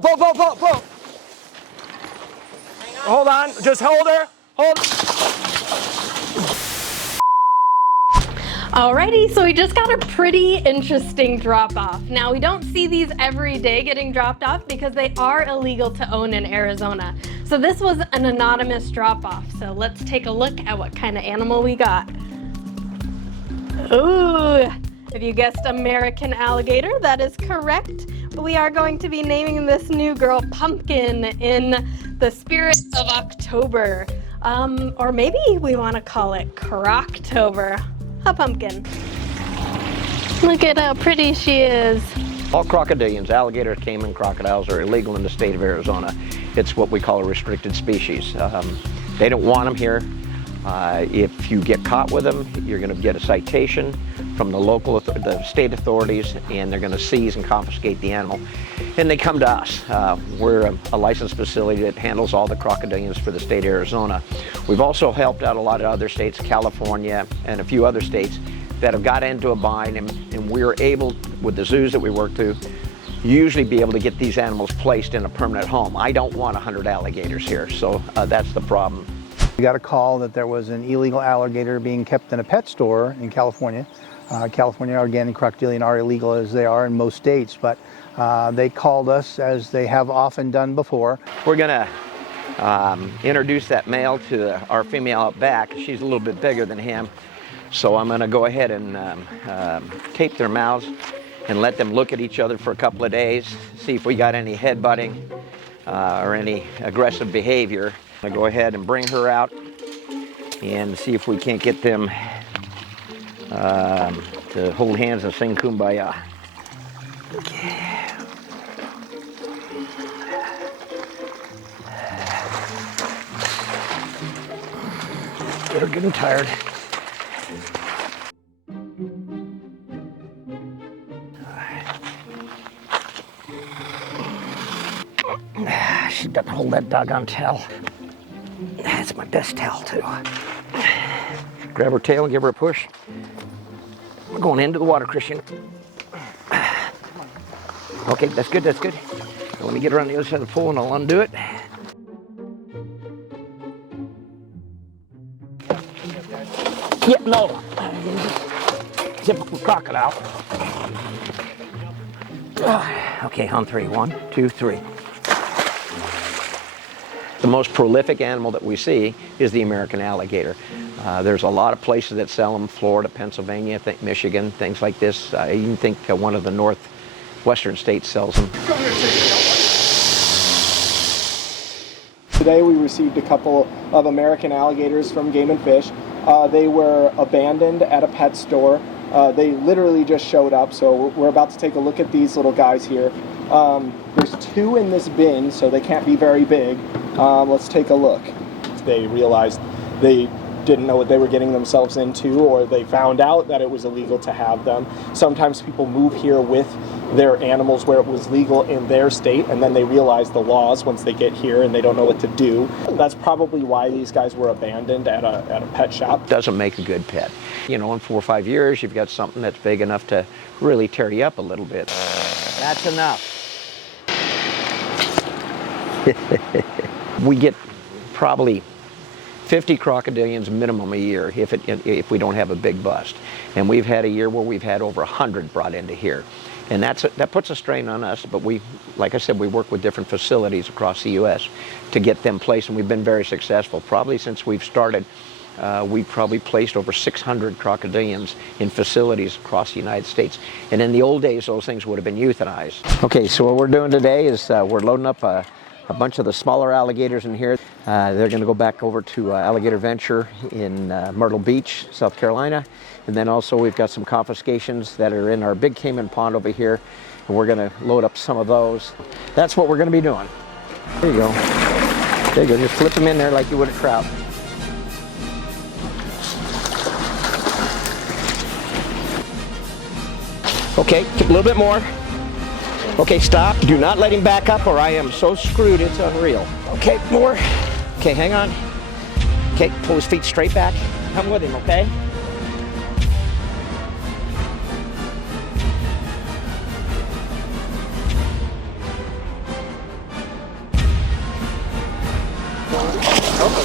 Pull. Hold on, just hold her. Hold. Alrighty, so we just got a pretty interesting drop-off. Now, we don't see these every day getting dropped off because they are illegal to own in Arizona. So this was an anonymous drop-off. So let's take a look at what kind of animal we got. Ooh, if you guessed American alligator, that is correct. But we are going to be naming this new girl Pumpkin in the spirit of October. Or maybe we want to call it Croctober. A pumpkin. Look at how pretty she is. All crocodilians, alligators, caiman, crocodiles are illegal in the state of Arizona. It's what we call a restricted species. They don't want them here. If you get caught with them, you're going to get a citation from the state authorities, and they're going to seize and confiscate the animal. And they come to us. We're a licensed facility that handles all the crocodilians for the state of Arizona. We've also helped out a lot of other states, California and a few other states, that have got into a bind, and we're able, with the zoos that we work to, usually be able to get these animals placed in a permanent home. I don't want 100 alligators here, so that's the problem. We got a call that there was an illegal alligator being kept in a pet store in California. California organic crocodilian are illegal as they are in most states, but they called us, as they have often done before. We're gonna introduce that male to our female out back. She's a little bit bigger than him, so I'm gonna go ahead and tape their mouths and let them look at each other for a couple of days, see if we got any headbutting or any aggressive behavior. I'm gonna go ahead and bring her out and see if we can't get them to hold hands and sing Kumbaya. Okay. They're getting tired. She doesn't hold that doggone tail. That's my best tail, too. Grab her tail and give her a push. We're going into the water, Christian. Okay, that's good, that's good. Now let me get her on the other side of the pool and I'll undo it. Yeah, no. Typical crocodile. Okay, on three. 1, 2, 3. The most prolific animal that we see is the American alligator. There's a lot of places that sell them, Florida, Pennsylvania, Michigan, things like this. I even think one of the northwestern states sells them. Today we received a couple of American alligators from Game and Fish. They were abandoned at a pet store. They literally just showed up, so we're about to take a look at these little guys here. There's 2 in this bin, so they can't be very big. Let's take a look. They realized they didn't know what they were getting themselves into, or they found out that it was illegal to have them. Sometimes people move here with their animals where it was legal in their state, and then they realize the laws once they get here and they don't know what to do. That's probably why these guys were abandoned at a pet shop. Doesn't make a good pet. You know, in 4 or 5 years, you've got something that's big enough to really tear you up a little bit. That's enough. We get probably 50 crocodilians minimum a year if we don't have a big bust. And we've had a year where we've had over 100 brought into here. And that puts a strain on us, but like I said, we work with different facilities across the U.S. to get them placed, and we've been very successful. Probably since we've started, we've probably placed over 600 crocodilians in facilities across the United States. And in the old days, those things would have been euthanized. Okay, so what we're doing today is we're loading up a bunch of the smaller alligators in here. They're going to go back over to Alligator Venture in Myrtle Beach, South Carolina. And then also we've got some confiscations that are in our big caiman pond over here. And we're going to load up some of those. That's what we're going to be doing. There you go. There you go. Just flip them in there like you would a trout. Okay, a little bit more. Okay, stop. Do not let him back up or I am so screwed it's unreal. Okay, more. Okay, hang on. Okay, pull his feet straight back. Come with him, okay?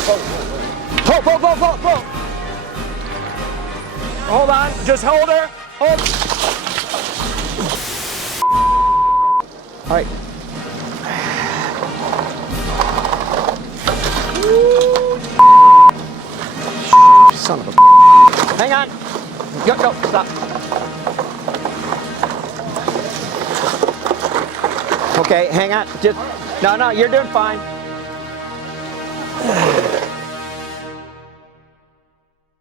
Pull. Hold on, just hold her. Hold. All right. Son of a. Hang on. Go, stop. Okay, hang on. Just, no, you're doing fine.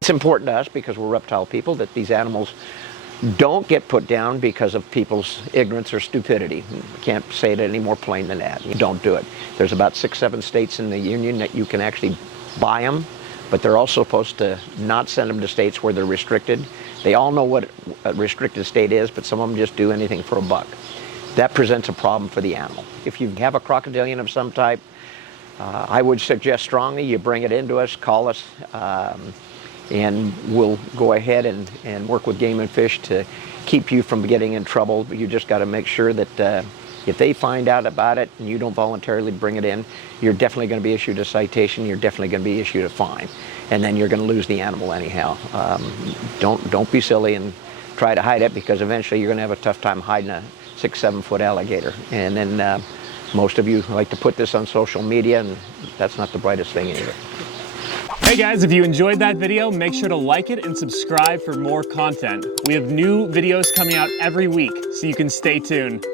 It's important to us because we're reptile people that these animals don't get put down because of people's ignorance or stupidity. Can't say it any more plain than that. You don't do it. There's about 6-7 states in the union that you can actually buy them, but they're also supposed to not send them to states where they're restricted. They all know what a restricted state is, but some of them just do anything for a buck. That presents a problem for the animal. If you have a crocodilian of some type, I would suggest strongly you bring it into us, call us, and we'll go ahead and work with Game and Fish to keep you from getting in trouble. But you just got to make sure that if they find out about it and you don't voluntarily bring it in, you're definitely going to be issued a citation. You're definitely going to be issued a fine, and then you're going to lose the animal anyhow. Don't be silly and try to hide it, because eventually you're going to have a tough time hiding a 6-7 foot alligator. And then most of you like to put this on social media, and that's not the brightest thing either. Hey guys, if you enjoyed that video, make sure to like it and subscribe for more content. We have new videos coming out every week, so you can stay tuned.